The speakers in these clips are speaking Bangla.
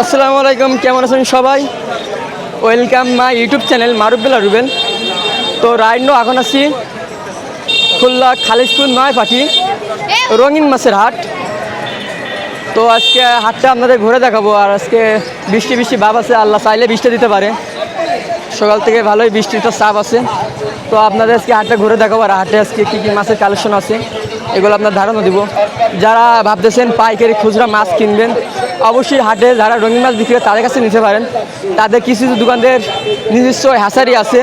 আসসালামু আলাইকুম, কেমন আছেন সবাই? Welcome my YouTube channel Marufullah Rubel. তো রাইট নো এখন আছি খুলনা খালিশপুর নয়পাটি রঙিন মাছের হাট। তো আজকে হাটটা আপনাদের ঘুরে দেখাবো। আর আজকে বৃষ্টি বৃষ্টি ভাব আছে, আল্লাহ চাইলে বৃষ্টি দিতে পারে। সকাল থেকে ভালোই বৃষ্টিটা চাপ আছে। তো আপনাদের আজকে হাটটা ঘুরে দেখাবো আর হাটে আজকে কী কী মাছের কালেকশন আছে এগুলো আপনার ধারণা দিব। যারা ভাবতেছেন পাইকারি খুচরা মাছ কিনবেন, অবশ্যই হাটে যারা রঙিন মাছ বিক্রি করে তাদের কাছে নিতে পারেন। তাদের কিছু কিছু দোকানদের নিজস্ব হ্যাচারি আছে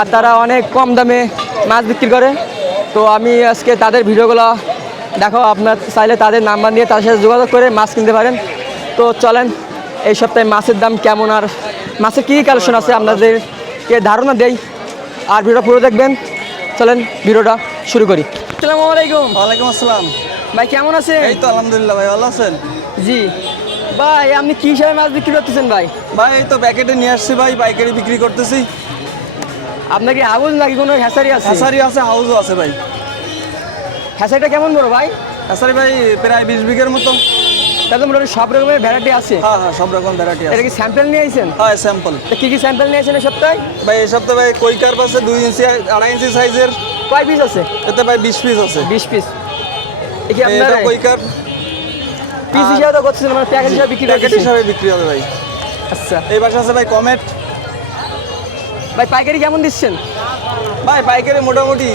আর তারা অনেক কম দামে মাছ বিক্রি করে। তো আমি আজকে তাদের ভিডিওগুলো দেখো, আপনার চাইলে তাদের নাম্বার নিয়ে তাদের সাথে যোগাযোগ করে মাছ কিনতে পারেন। তো চলেন এই সপ্তাহে মাছের দাম কেমন আর মাছের কী কালেকশন আছে আপনাদেরকে ধারণা দেই। আর ভিডিও পুরো দেখবেন। চলেন ভিডিওটা শুরু করি। আসসালামু আলাইকুম। ওয়ালাইকুম আসসালাম। ভাই কেমন আছেন? এই তো আলহামদুলিল্লাহ ভাই, ভালো আছেন? জি ভাই, আপনি কী হিসাবে মাছ বিক্রি করতেছেন ভাই? ভাই এই তো প্যাকেটে নিয়ে আসছি ভাই, পাইকারি বিক্রি করতেছি। আপনার কি হাউস নাকি কোনো হ্যাচারি আছে? হ্যাচারি আছে, হাউসও আছে ভাই। হ্যাচারিটা কেমন বড় ভাই? হ্যাচারি ভাই প্রায় 20 বিঘের মতো। তাহলে মোটামুটি সব রকমের ভ্যারাইটি আছে? হ্যাঁ হ্যাঁ, সব রকম ভ্যারাইটি আছে। এটা কি স্যাম্পল নিয়ে আইছেন? হ্যাঁ স্যাম্পল। কী কী স্যাম্পল নিয়েছেন এই সপ্তাহে? ভাই এই সপ্তাহে ভাই কই কার্প আছে 2 ইঞ্চি 2.5 ইঞ্চি সাইজের। কয় পিস আছে? এতে ভাই 20 পিস আছে। 20 পিস। কি আপনার এটা কই কার্প পিস হিসাবে তো করতেছেন, মানে প্যাকেট হিসাবে বিক্রি প্যাকেট করতেছেন? হিসাবে বিক্রি হবে ভাই। আচ্ছা এই পাশে আছে ভাই কমেট। ভাই পাইকারি কেমন দিচ্ছেন? ভাই পাইকারি মোটামুটি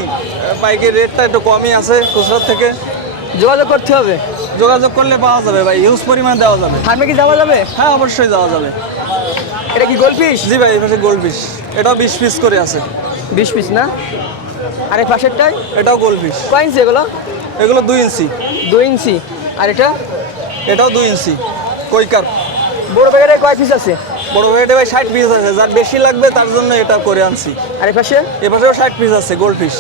পাইকারি রেটটা একটু কমই আছে খুচরার থেকে। যোগাযোগ করতে হবে? যোগাযোগ করলে পাওয়া যাবে ভাই, হিউজ পরিমাণে দেওয়া যাবে। ফার্মে কি যাওয়া যাবে? হ্যাঁ অবশ্যই যাওয়া যাবে। এটা কি গোল পিস? জি ভাই, এই পাশে গোল্ড ফিশ, এটাও 20 পিস করে আছে। 20 পিস না? আর এই পাশেরটাই? এটাও গোল্ড ফিশ। কয় ইঞ্চি এগুলো? এগুলো 2 ইঞ্চি। 2 ইঞ্চি। আর এটা? এটাও 2 ইঞ্চি কই কার্প। বড় প্যাকেটে কয় পিস আছে? বড় প্যাকেটে ভাই 60 পিস আছে, যার বেশি লাগবে তার জন্য এটা করে আনছি। আর এই পাশে? এ পাশেও 60 পিস আছে গোল্ড ফিশ।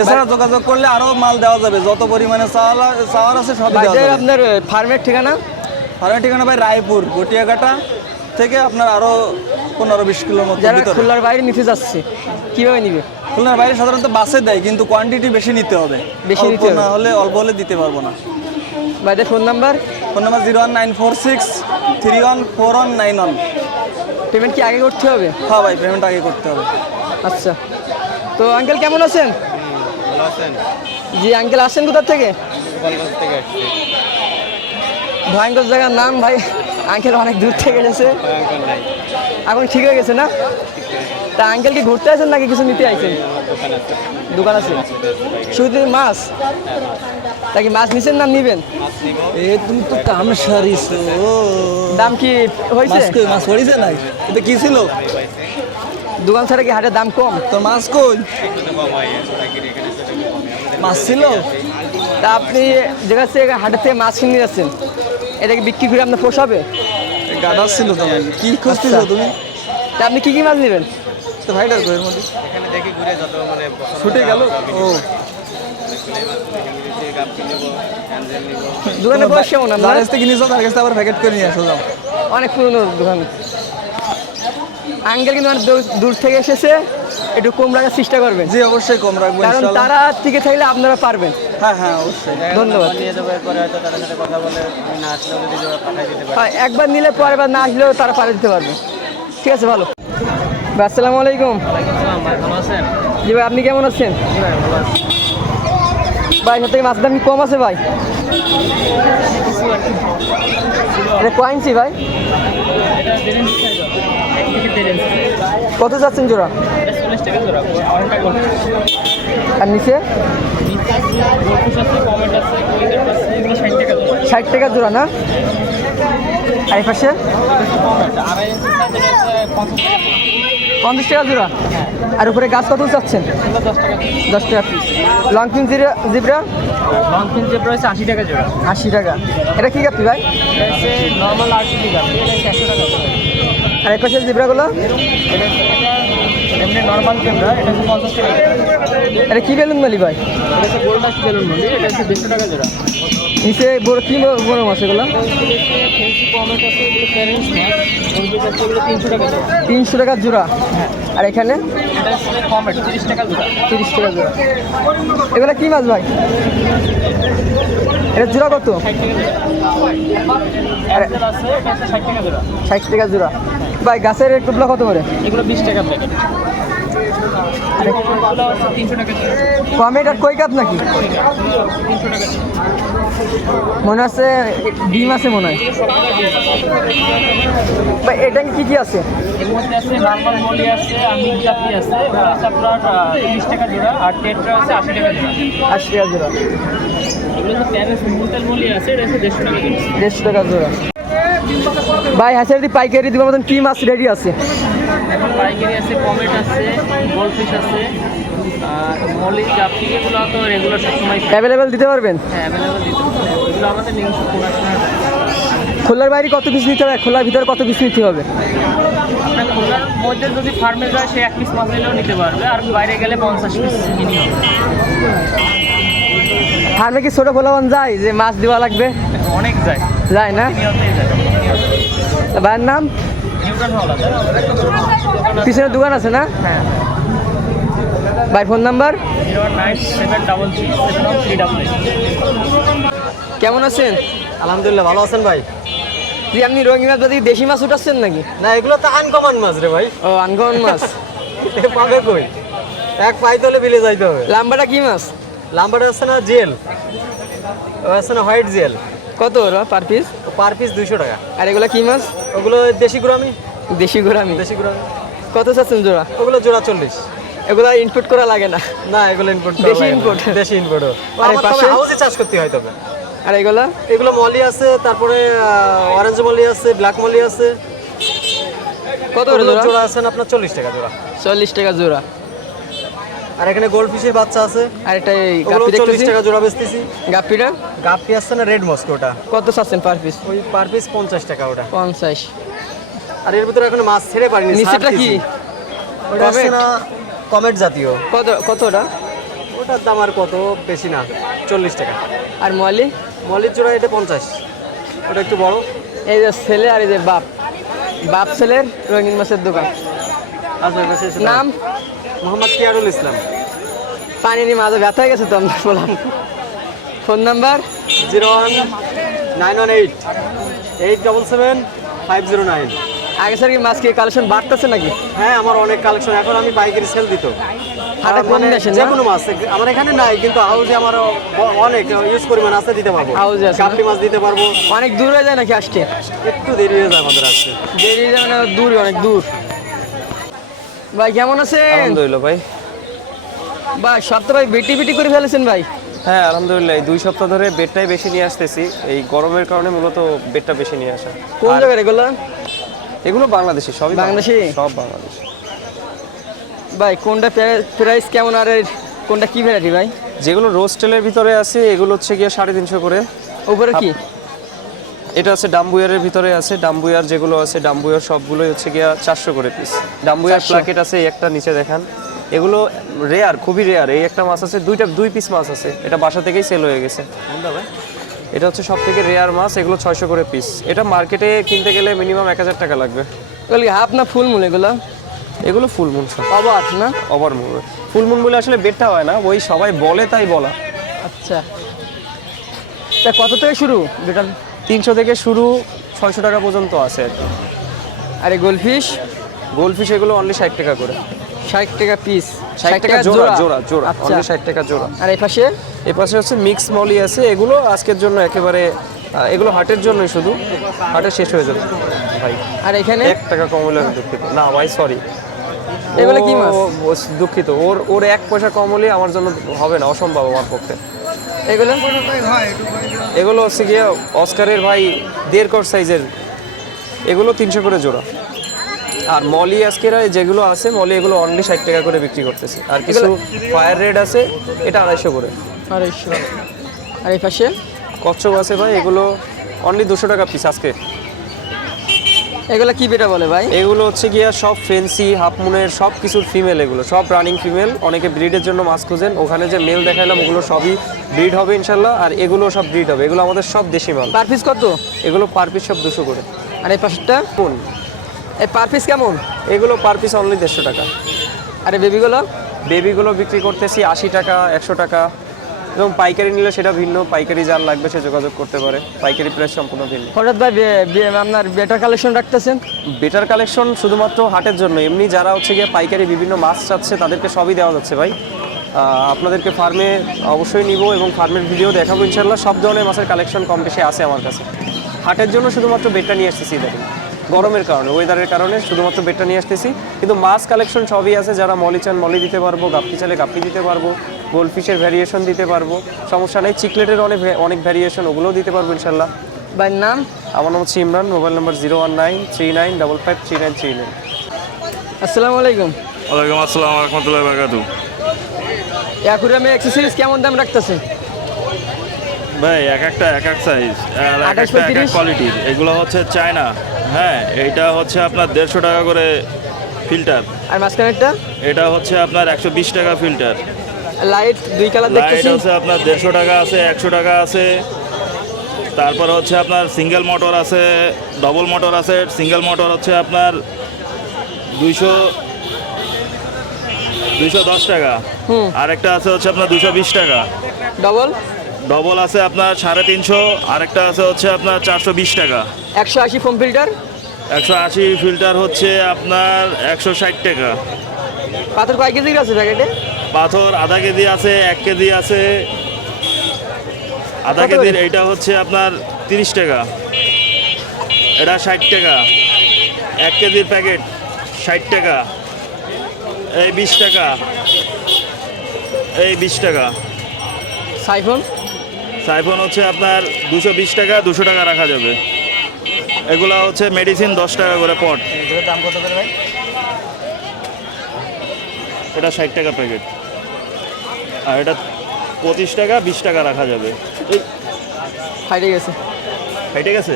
এছাড়া যোগাযোগ করলে আরও মাল দেওয়া যাবে, যত পরিমাণে চাওয়ার আছে সবই দেওয়া যাবে। আপনার ফার্মের ঠিকানা? ফার্মের ঠিকানা ভাই রায়পুর গটিয়াঘাটা থেকে আপনার আরও 15-20 কিলোর মতো যারা ভিতরে। খুলনার বাইরে নিতে যাচ্ছে কীভাবে নিবে? খুলনার বাইরে সাধারণত বাসে দেয়, কিন্তু কোয়ান্টিটি বেশি নিতে হবে। বেশি নিতে হবে। না হলে অল্প হলে দিতে পারবো না। ভাইদের phone number? Phone number 01946314191। Payment কি আগে করতে হবে? হ্যাঁ ভাই, পেমেন্ট আগে করতে হবে। আচ্ছা, তো আঙ্কেল কেমন আছেন? ভালো আছেন? জি আঙ্কেল, আসছেন কোথা থেকে? গোপালগঞ্জ থেকে আসছি। ভয়ঙ্কর জায়গার নাম ভাই, আঙ্কেল অনেক দূর থেকে গেছে। ভয়ঙ্কর নাই, এখন ঠিক হয়ে গেছে না? তা আঙ্কেল কি ঘুরতে আসেন নাকি কিছু নিতে আইছেন? দোকান আছে। দোকান আছে শুধু মাছ? তা কি মাছ নিছেন না নিবেন? মাছ নিব। এ তুমি তো কাম সারিস। দাম কি হয়েছে? মাছ পড়িছে নাই? এটা কি ছিল? দোকান ছাড়া কি হাটের দাম কম? তোর মাছ কই? এখানে কম হয়, পাইকারি এখানে সেটা কমে। আমাদের মাছ ছিল? তা আপনি যে কাছে হাটের থেকে মাছ কিনে যাচ্ছেন, এটা কি বিক্রি করে আপনার পোষাবে? গাডার ছিল তো ভাই, কি খুঁজতেছো তুমি? তা আপনি কি কি মাছ নেবেন? তো ভাইটার কই এর মধ্যে এখানে দেখি ঘুরে যত মানে পছন্দ ছুটে গেল। হয় ও গাপ্পি নেব, অ্যাঞ্জেল নিব। দোকানে বয়স কেমন যার আপনার? কাছ থেকে কিনেছো তার কাছ থেকে আবার প্যাকেট করে নিয়ে আসো যাও। অনেক পুরনো দোকান। আঙ্কেল কিন্তু অনেক দূর থেকে এসেছে, একটু কম রাখার চেষ্টা করবেন, জি অবশ্যই কম রাখবো কারণ ইনশাআল্লাহ। তারা টিকে থাকলে আপনারা পারবেন। হ্যাঁ হ্যাঁ অবশ্যই। ধন্যবাদ। নিয়ে যাবো, এরপরে হয়তো তাদের সাথে কথা বলে আমি না আসলেও যদি পাঠাই দিতে পারি। হ্যাঁ, একবার নিলে পরের বার না আসলেও তারা পারে দিতে পারবে। ঠিক আছে, ভালো। ভাই আসসালামু আলাইকুম। ভাই ভালো আছেন? জি ভাই, আপনি কেমন আছেন? ভাই ভালো আছি। ভাই সব থেকে মাছের দাম কি কম আছে ভাই? এটা কয় ইঞ্চি ভাই? কত যাচ্ছেন জোড়া? 40 টাকা জোড়া। আর নিচে? 60 টাকা জোড়া না? আর এই পাশে 50 টাকা জোড়া। আর উপরে গাছ কত চাচ্ছেন? 10 টাকা piece. Long pin zebra? Long pin যে প্রাইস 80 টাকা জোড়া। 80 টাকা। এটা কি গাপি ভাই? নর্মাল আরটিপি গাপ্পি, এটা 100 টাকা জোড়া। আর এই পাশে জিব্রাগুলো? এমনি নর্মাল ক্যামেরা, এটা হচ্ছে 50 টাকা জোড়া। এটা কি বেলুন মালি ভাই? এটা হচ্ছে গোল্ডাস বেলুন মন্দির, এটা হচ্ছে 200 টাকা জোড়া। নিচে বড় কি বড় মাছ এগুলো? ফেন্সি কমেট আছে, এগুলো প্যারেন্টস মাছ, মুরগি আছে, এগুলো 300 টাকা জোড়া। 300 টাকা জোড়া। আর এখানে এটা হচ্ছে কমেট, 30 টাকা জোড়া। 30 টাকা জোড়া। এগুলো কি মাছ ভাই? এটা জোড়া কত? 60 টাকা জোড়া। অ্যাপেল আছে, এটা হচ্ছে 60 টাকা জোড়া। 60 টাকা জোড়া। ভাই গাছের টোপলা কত করে? এগুলো 20 টাকা প্যাকেট। আর এগুলো আছে 300 টাকা জোড়া। কমেট আর কই কাপ নাকি? 300 টাকা জোড়া। মনে আছে ডিম আছে মনে হয়। ভাই এটা কি কি আছে? এর মধ্যে আছে নরমাল মলি আছে, আর মিট জাতি আছে, ওগুলো আছে আপনার 30 টাকা জোড়া। আর টেট্রা আছে 80 টাকা জোড়া। 80 টাকা জোড়া। এগুলো তো প্যারেন্টস মুরটাল মলি আছে, এটা আছে 150 টাকা জোড়া। 150 টাকা জোড়া। ভাই হাঁসের পাইকারি দিব মতন কি মাছ রেডি আছে? এখন পাইকারি আছে, কমেট আছে, গোল্ডফিশ আছে, আর মলি জাতি, এগুলো তো রেগুলার সবসময় অ্যাভেলেবেল দিতে পারবেন? হ্যাঁ অ্যাভেলেবল দিতে হবে। এগুলো আমাদের নিজস্ব প্রোডাকশন আছে। খোলার বাইরে কত পিস নিতে হবে? খোলার ভিতরে কত পিস নিতে হবে? আপনার খোলার মধ্যে যদি ফার্মে যায় সে 1 পিস মাছ নিলেও নিতে পারবে, আর বাইরে গেলে 50 পিস মিনিমাম। ফার্মে কি ছোটো খোলাবান যায় যে মাছ দেওয়া লাগবে? অনেক যায়, যায় না? নিয়তেই যায়। ভাইয়ের নাম? নিউটন হওয়া যায়। পিছনে দোকান আছে না? হ্যাঁ, ভাই ফোন নাম্বার? 0973333. কেমন আছেন? আলহামদুলিল্লাহ, ভালো আছেন ভাই? জি, আপনি রঙিন মাছ বাদে দেশি মাছ উঠাচ্ছেন নাকি? না, এগুলো তো আনকমন মাছ রে ভাই। ও আনকমন মাছ। এ পাবে কই? এক পাইতে হলে বিলে যাইতে হবে। লাম্বাটা কি মাছ? লাম্বারটা আছে না জেল, ও আছে না হোয়াইট জেল, কত ওরা পার পিস? পার পিস 200 টাকা। আর এগুলা কি মাছ? ওগুলো দেশি গুরামি। দেশি গোরামি। দেশি গুরামি কত চাচ্ছেন জোড়া? ওগুলো জোড়া 40। এগুলা ইনপুট করা লাগে না? না, এগুলো ইম্পোর্ট। দেশি import? দেশি ইম্পোর্ট। আর আমার পাশে? হাউসে চাষ করতে হয় তবে। আর এগুলা? এগুলো মলি আছে, তারপরে অরেঞ্জ মলি আছে, ব্ল্যাক মলি আছে। কত করে ওগুলো জোড়া? জোড়া আছে না আপনার 40 টাকা জোড়া। 40 টাকা জোড়া। আর এখানে গোল্ড ফিশের বাচ্চা আছে, আর এটা এই ওগুলো গাপ্পি 40 দেখতেছি। টাকা জোড়া বেচতেছি। গাপ্পিটা গাপ্পি আছে না রেড মস্ক, ওটা কত চাচ্ছেন পার পিস? ওই পার পিস 50 টাকা ওটা। 50। আর এর ভিতরে এখন মাছ ছেড়ে পারিনি। নিচেটা কি? ওটা আছে না কমেট জাতীয়। কত কতটা? ওটার দাম আর কত বেশি না, 40 টাকা। আর মলি? মলির জোড়া এটা 50। ওটা একটু বড়। এই যে ছেলে আর এই যে বাপ, বাপ ছেলের রঙিন মাছের দোকান। নাম? মোহাম্মদ কিয়ারুল ইসলাম। পানি নিয়ে মাঝে ব্যথা হয়ে গেছে তো আমরা বললাম। Phone number? 0199877 আগে স্যার কি মাছ কি কালেকশন বাড়তেছে নাকি? হ্যাঁ, আমার অনেক কালেকশন। এখন আমি পাইকারি সেল দিত। হাটে কম বেশি না? যে কোনো মাছ আমার এখানে নাই, কিন্তু হাউসে আমার অনেক ইউজ পরিমাণ আছে, দিতে পারবো। হাউসে আছে না? কাপড়ি মাছ দিতে পারবো। অনেক দূর হয়ে যায় নাকি আসতে? একটু দেরি হয়ে যায় আমাদের আসতে। দেরি হয়ে যায় না, দূর অনেক দূর। ভাই কেমন আছেন? আলহামদুলিল্লাহ ভাই। ভাই সব তো ভাই বেটি বেটি করে ফেলেছেন ভাই। হ্যাঁ আলহামদুলিল্লাহ, এই 2 সপ্তাহ ধরে বেডটাই বেশি নিয়ে আসতেছি। এই গরমের কারণে মূলত বেডটা বেশি নিয়ে আসা। কোন আর জায়গার এগুলো? এগুলো বাংলাদেশি, সবই বাংলাদেশি? সব বাংলাদেশি। ভাই কোনটা প্রাইস কেমন আর কোনটা কি ভ্যারাইটি ভাই? যেগুলো রোস্টেলের ভিতরে আছে এগুলো হচ্ছে গিয়ে 350 করে। উপরে কি? এটা আছে ডাম্বুয়ারের ভিতরে আছে, ডাম্বুয়ার যেগুলো আছে ডাম্বুয়ার সবগুলোই হচ্ছে গিয়ে 400 করে পিস। ডাম্বুয়ার 400 প্লাকেট আছে, এই একটা নিচে দেখান। এগুলো রেয়ার, খুবই রেয়ার। এই একটা মাছ আছে, 2 পিস মাছ আছে, এটা বাসা থেকেই সেল হয়ে গেছে। এটা হচ্ছে সব থেকে রেয়ার মাছ, এগুলো 600 করে পিস। এটা মার্কেটে কিনতে গেলে মিনিমাম 1000 টাকা লাগবে। এগুলো হাফ না ফুল মূল এগুলো? এগুলো ফুল মুন সব। অবাধ না? Over moon. ফুল মুন বলে আসলে বেডটা হয় না, ওই সবাই বলে তাই বলা। আচ্ছা, তা কত থেকে শুরু বেটা? 300 থেকে শুরু, 600 টাকা পর্যন্ত আছে আর কি। আর এই গোলফিশ? গোল্ডফিশ এগুলো অনলি 60 টাকা করে। 60 টাকা পিস? 60 টাকা জোড়া, জোড়া জোড়া, আচ্ছা। অনলি 60 টাকা জোড়া। আর এই পাশে? এই পাশে হচ্ছে মিক্স মলি আছে, এগুলো আজকের জন্য একেবারে এগুলো হাটের জন্যই, শুধু হাটে শেষ হয়ে যাবে ভাই। আর এখানে? 1 টাকা কম হলে আমি দুঃখিত। না ভাই সরি, এগুলো কি মাছ? দুঃখিত, ওর 1 পয়সা কম হলে আমার জন্য হবে না, অসম্ভব আমার পক্ষে। এগুলো? এগুলো হচ্ছে গিয়ে অস্কারের ভাই 1.5 কোট সাইজের, এগুলো 300 করে জোড়া। আর মলি আজকেরা যেগুলো আছে মলি, এগুলো অনলি 60 টাকা করে বিক্রি করতেছে। আর কিছু ফায়ার রেড আছে, এটা 250 করে। 250। আর এই পাশে? কচ্ছপ আছে ভাই, এগুলো অনলি 200 টাকা পিস আজকে। এগুলো কি বেটা বলে ভাই? এগুলো হচ্ছে গিয়া সব ফেন্সি হাফ মুনের সব কিছুর ফিমেল, এগুলো সব রানিং ফিমেল। অনেকে ব্রিডের জন্য মাছ খুঁজেন, ওখানে যে মেল দেখাইলাম ওগুলো সবই ব্রিড হবে ইনশাল্লাহ, আর এগুলো সব ব্রিড হবে। এগুলো আমাদের সব দেশি মাল। পার পিস কত? এগুলো পার পিস সব 200 করে। আর এই পাশেরটা কোন এই পার পিস কেমন? এগুলো পার পিস অনলি 150 টাকা। আর এই বেবিগুলো? বেবিগুলো বিক্রি করতেছি 80 টাকা, 100 টাকা। এবং পাইকারি নিলে সেটা ভিন্ন, পাইকারি যার লাগবে সে যোগাযোগ করতে পারে, পাইকারি প্রাইস সম্পূর্ণ ভিন্ন। হঠাৎ ভাই আপনার বেটার কালেকশন রাখতেছেন? বেটার কালেকশন শুধুমাত্র হাটের জন্য, এমনি যারা হচ্ছে গিয়ে পাইকারি বিভিন্ন মাছ চাচ্ছে তাদেরকে সবই দেওয়া যাচ্ছে ভাই। আপনাদেরকে ফার্মে অবশ্যই নিব এবং ফার্মের ভিডিও দেখাবো ইনশাল্লাহ। সব ধরনের মাছের কালেকশন কম বেশি আছে আমার কাছে। হাটের জন্য শুধুমাত্র বেটটা নিয়ে আসতেছি, দেখুন গরমের কারণে, ওয়েদারের কারণে শুধুমাত্র বেটটা নিয়ে আসতেছি, কিন্তু মাছ কালেকশন সবই আছে। যারা মলি চান মলি দিতে পারবো, গাপ্পি চাইলে গাপ্পি দিতে পারবো, গোল্ডফিশের ভ্যারিয়েশন দিতে পারবো, সমস্যা নেই। চিকলেটের অনেক ভ্যারিয়েশন, ওগুলোও দিতে পারবো ইনশাল্লাহ। ভাইয়ের নাম? আমার নাম হচ্ছে ইমরান, মোবাইল নাম্বার 01939553939। আসসালামু আলাইকুম। ওয়ালাইকুম আসসালাম রহমতুল্লাহি বারাকাতু। অ্যাকুরিয়ামে অ্যাক্সেসরিজ কেমন দাম রাখতেছে? ভাই এক একটা এক এক সাইজ আর এক 28, একটা এক এক 35? কোয়ালিটির। এগুলো হচ্ছে চায়না, হ্যাঁ এইটা হচ্ছে আপনার 150 টাকা করে ফিল্টার, আর মাঝখানেরটা? এটা হচ্ছে আপনার 120 টাকা ফিল্টার। লাইট দুই কালার লাইট দেখতেছি। হচ্ছে আপনার 150 টাকা আছে, 100 টাকা আছে। তারপরে হচ্ছে আপনার সিঙ্গেল মোটর আছে, ডবল মোটর আছে। সিঙ্গেল মোটর হচ্ছে আপনার 210 টাকা, আরেকটা আছে হচ্ছে আপনার 220 টাকা। ডবল? ডবল আছে আপনার 350, আরেকটা আছে হচ্ছে আপনার 420 টাকা। 180 ফোম ফিল্টার? 180 ফিল্টার হচ্ছে আপনার 160 টাকা। পাথর কয় কেজির আছে প্যাকেটে? পাথর আধা কেজি আছে, 1 কেজি আছে। আধা কত করে? কেজির এইটা হচ্ছে আপনার 30 টাকা, এটা 60 টাকা। 1 কেজির প্যাকেট 60 টাকা, এই 20 টাকা, এই 20 টাকা। সাইফোন? সাইফোন হচ্ছে আপনার 220 টাকা, 200 টাকা রাখা যাবে। এগুলা হচ্ছে মেডিসিন 10 টাকা করে পট। দাম কত করে ভাই? এটা 60 টাকা প্যাকেট, আর এটা 25 টাকা, 20 টাকা রাখা যাবে। এই ফাইটে গেছে। হেঁটে গেছে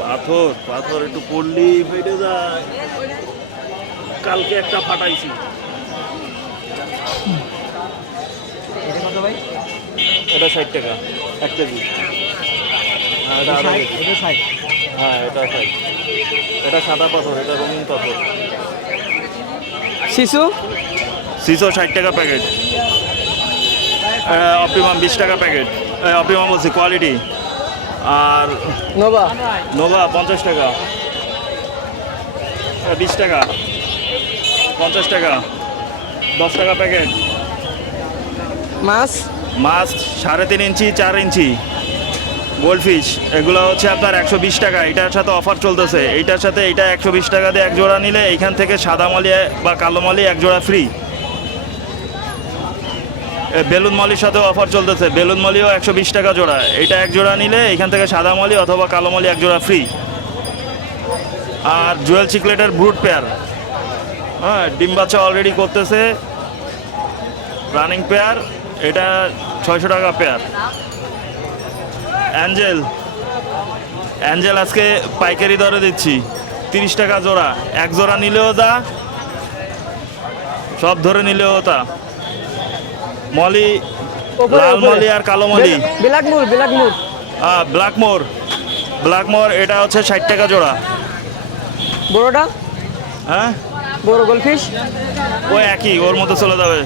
পাথর, পাথর একটু পড়লি ফেটে যায়। কালকে একটা ফাটাইছি। এটা কত ভাই? এটা 60 টাকা 1 কেজি। হ্যাঁ এটা আধা কেজি। এটা 60। হ্যাঁ এটা 60। এটা সাদা পাথর, এটা রঙিন পাথর। শিশু? সিসো 60 টাকা প্যাকেট, অপটিমাম 20 টাকা প্যাকেট। অপটিমাম বলছি কোয়ালিটি। আর নোভা? নোভা 50 টাকা, 20 টাকা, 50 টাকা, 10 টাকা প্যাকেট। মাছ? মাছ 3.5 ইঞ্চি 4 ইঞ্চি গোল্ডফিশ, এগুলো হচ্ছে আপনার 120 টাকা। এটার সাথে অফার চলতেছে, এইটার সাথে এইটা 120 টাকা দিয়ে এক জোড়া নিলে এইখান থেকে সাদা মালি বা কালো মালি এক জোড়া ফ্রি। বেলুন মালির সাথেও অফার চলতেছে, বেলুন মালিও 120 টাকা জোড়া। এইটা এক জোড়া নিলে এইখান থেকে সাদা মালি অথবা কালো মালি এক জোড়া ফ্রি। আর জুয়েল চিকলেটের ব্রুড পেয়ার, হ্যাঁ ডিম বাচ্চা অলরেডি করতেছে, রানিং পেয়ার, এটা 600 টাকা পেয়ার। অ্যাঞ্জেল, অ্যাঞ্জেল আজকে পাইকারি দরে দিচ্ছি 30 টাকা জোড়া। এক জোড়া নিলেও তা, সব ধরে নিলেও তা। মলি, লাল মলি আর কালো molly. Black moor? Black moor? Black moor, black moor এটা হচ্ছে 60 টাকা জোড়া। বড়টা? হ্যাঁ বড় গোলফিশ? ওই একই, ওর মতো চলে যাবে।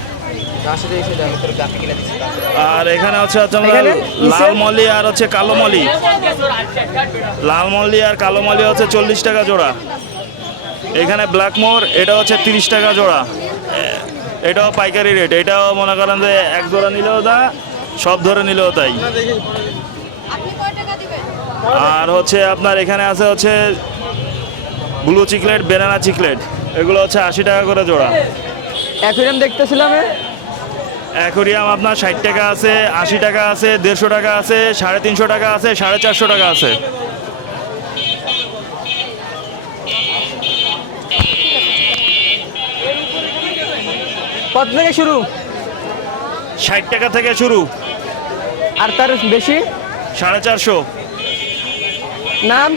আর এখানে হচ্ছে আপনার এখানে লাল মলি আর হচ্ছে কালো মলি। লাল মলি আর কালো মলি হচ্ছে 40 টাকা জোড়া। এখানে ব্ল্যাকমোর, এটা হচ্ছে 30 টাকা জোড়া। এটাও পাইকারি রেট, এটাও মনে করেন যে এক জোড়া নিলেও তা, সব ধরে নিলেও তাই। আর হচ্ছে আপনার এখানে আছে হচ্ছে ব্লু চিকলেট, বেনানা চিকলেট, এগুলো হচ্ছে 80 টাকা করে জোড়া। অ্যাকুরিয়াম দেখতেছিলাম। অ্যাকোরিয়াম আপনার 60 টাকা আছে, 80 টাকা আছে, 150 টাকা আছে, 350 টাকা আছে, 450 টাকা আছে। কত থেকে শুরু? 60 টাকা থেকে শুরু, আর তার বেশি? 450। নাম?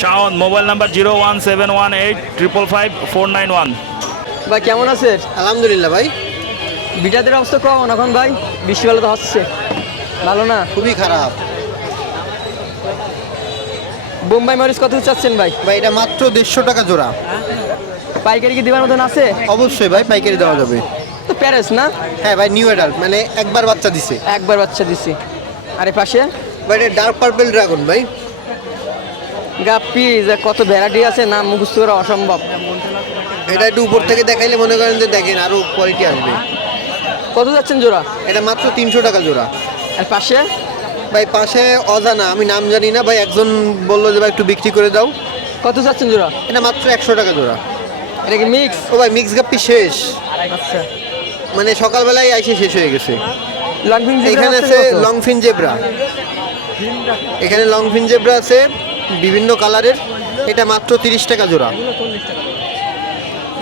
Shaon, mobile number 01718555491। ভাই কেমন আছেন? আলহামদুলিল্লাহ ভাই, বিটাদের অবস্থা কেমন এখন ভাই? বৃষ্টি ভালো তো হচ্ছে, ভালো না? খুবই খারাপ বোম্বাই মরিচ কত চাচ্ছেন ভাই? ভাই। এটা মাত্র 150 টাকা জোড়া। পাইকারি কি দিবার মতন আছে? অবশ্যই ভাই, পাইকারি দেওয়া যাবে। তো প্যারেস না? হ্যাঁ ভাই, নিউ অ্যাডাল্ট, মানে একবার বাচ্চা দিছে। একবার বাচ্চা দিছি। আরে পাশে ভাই এটা ডার্ক পার্পল ড্রাগন ভাই। গাপ্পি যে কত ভ্যারাইটি আছে, নাম মুখস্থ করা অসম্ভব। এটা একটু উপর থেকে দেখাইলে মনে করেন যে দেখেন আরো কোয়ালিটি আসবে। কত যাচ্ছেন জোড়া? এটা মাত্র 300 টাকা জোড়া। আর পাশে ভাই পাশে অজানা, আমি নাম জানি না ভাই, একজন বললো যে ভাই একটু বিক্রি করে দাও। কত যাচ্ছেন জোড়া? এটা মাত্র 100 টাকা জোড়া। এটা কি মিক্স? ও ভাই মিক্স গাপ্পি শেষ, আচ্ছা। মানে সকালবেলায় আইসে শেষ হয়ে গেছে। লংফিং এখানে আছে লংফিন জেব্রা, এখানে লংফিন জেব্রা আছে বিভিন্ন কালারের। এটা মাত্র 30 টাকা জোড়া।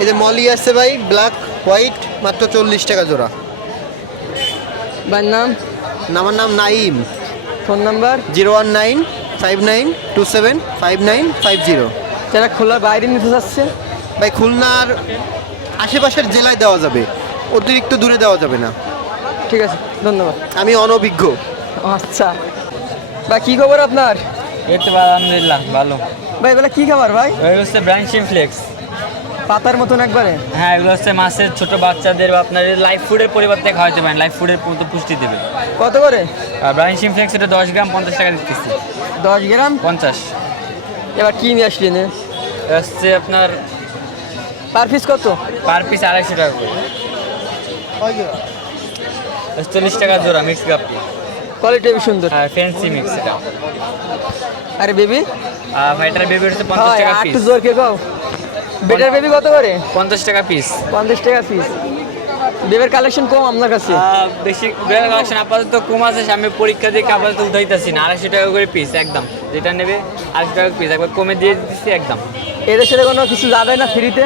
এই যে মলি আছে ভাই, ব্ল্যাক হোয়াইট, মাত্র 40 টাকা জোড়া। ভাইয়ের নাম? আমার নাম নাইম। Phone number? 01959275950। যারা খোলার বাইরে নিতে চাচ্ছে? ভাই খুলনার আশেপাশের জেলায় দেওয়া যাবে, অতিরিক্ত দূরে দেওয়া যাবে না। ঠিক আছে, ধন্যবাদ। আমি অনভিজ্ঞ। আচ্ছা ভাই, কি খবর আপনার? এই তো আলহামদুলিল্লাহ ভালো। ভাই এগুলো কি খাবার ভাই? ওই হচ্ছে ব্রাঞ্চিং ফ্লেক্স। পাতার মতন একবারে? হ্যাঁ, এগুলো হচ্ছে মাছের ছোট বাচ্চাদের বা আপনার লাইফ ফুডের পরিবর্তে খাওয়াতে পারেন, লাইফ ফুডের মতো পুষ্টি দেবে। কত করে? আর ব্রাঞ্চিং ফ্লেক্স এটা 10 গ্রাম 50 টাকা দিতেছি। 10 গ্রাম 50। এবার কি নিয়ে আসলেন? হচ্ছে আপনার পার পিস কত? পার পিস 250 টাকা করে। 40 টাকা জোড়া মিক্স গাপ্পি। কোয়ালিটি বেশ সুন্দর। হ্যাঁ, ফ্যান্সি মিক্স এটা। আরে বেবি? ফাইটার বেবি হচ্ছে 50 টাকা পিস। একটু জোর কে কও। বেটার বেবি কত করে? 50 টাকা পিস। 50 টাকা পিস। বেবের কালেকশন কম আপনার কাছে? বেশি বেড়া কালেকশন আপাতত কম আছে, আমি পরীক্ষা দিয়ে আপাতত উঠাইতেছি না। 250 টাকা করে পিস একদম, যেটা নেবে 250 টাকা পিস একবার কমে দিয়ে দিচ্ছি একদম। এদের সাথে কোনো কিছু যাবে না ফ্রিতে?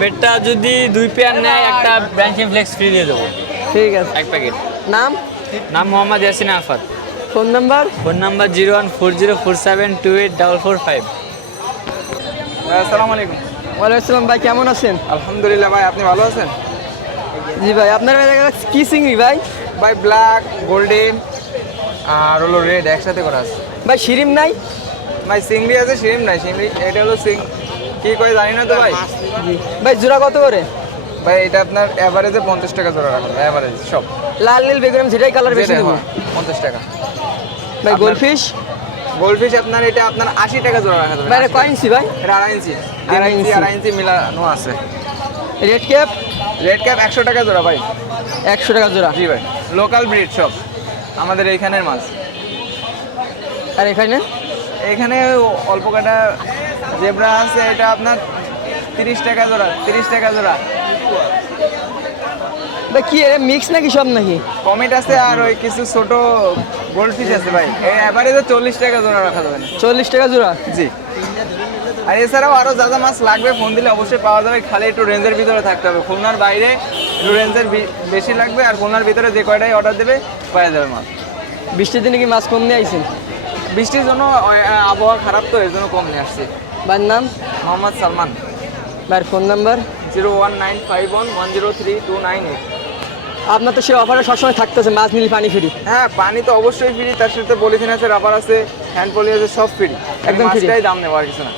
বেডটা যদি 2 পেয়ার নেয় একটা ব্রাঞ্চিং ফ্লেক্স ফ্রি দিয়ে দেবো, ঠিক আছে। 1 প্যাকেট। নাম? নাম Mohammad Yasin Afat. Phone number? Phone number 01404728285। আসসালামু আলাইকুম। ওয়ালাইকুম আসসালাম। ভাই কেমন আছেন? আলহামদুলিল্লাহ ভাই, আপনি ভালো আছেন? জি ভাই, আপনার কি চিংড়ি ভাই? ভাই ব্ল্যাক, গোল্ডেন আর হলো রেড একসাথে করা আছে। ভাই শিরিম নাই? ভাই চিংড়ি আছে, শিম নাই। চিংড়ি এটা হলো কি করে জানি না তো ভাই। জি ভাই, জোড়া কত করে? ভাই এটা আপনার অ্যাভারেজে 50 টাকা জোড়া রাখুন, অ্যাভারেজ সব। লাল নীল বেগুন যেটাই কালার বেশি দেবো। 50 টাকা। ভাই গোলফিশ? গোল্ডফিশ আপনার এটা আপনার 80 টাকা জোড়া রাখা যাবে। ভাই এটা কয় ইঞ্চি ভাই? এটা 2.5 ইঞ্চি। 2.5 ইঞ্চি। 2.5 ইঞ্চি মিলানো আছে। Red cap? রেড ক্যাপ 100 টাকা জোড়া ভাই। 100 টাকা জোড়া। জি ভাই, লোকাল ব্রিড সব আমাদের এইখানের মাছ। আর এখানে? এখানে অল্প কাটা জেব্রা আছে, এটা আপনার 30 টাকা জোড়া। 30 টাকা জোড়া। ভাই কি এর মিক্স নাকি সব নাকি? কমেট আছে আর ওই কিছু ছোট গোল্ডফিশ আছে ভাই। এই এভারেজে 40 টাকা জোড়া রাখা যাবে না। 40 টাকা জোড়া? জি। আর এছাড়াও আরও যা যা মাছ লাগবে ফোন দিলে অবশ্যই পাওয়া যাবে, খালি একটু রেঞ্জের ভিতরে থাকতে হবে। খুলনার বাইরে একটু রেঞ্জের বেশি লাগবে, আর খুলনার ভিতরে যে কয়টাই অর্ডার দেবে পাওয়া যাবে মাছ। বৃষ্টির দিনে কি মাছ কম নিয়ে আইছেন? বৃষ্টির জন্য আবহাওয়া খারাপ, তো এর জন্য কম নিয়ে আসছি। ভাইয়ের নাম? মোহাম্মদ সালমান। ভাইয়ের ফোন নাম্বার? 01951103298। আপনার তো সে অফারে সবসময় থাকতেছে, মাছ নিলে পানি ফ্রি। হ্যাঁ, পানি তো অবশ্যই ফ্রি, তার সাথে পলিথিন আছে, রাবার আছে, হ্যান্ড পলি আছে, সব ফ্রি। একদম free। মাছটাই দাম নেওয়ার কিছু না।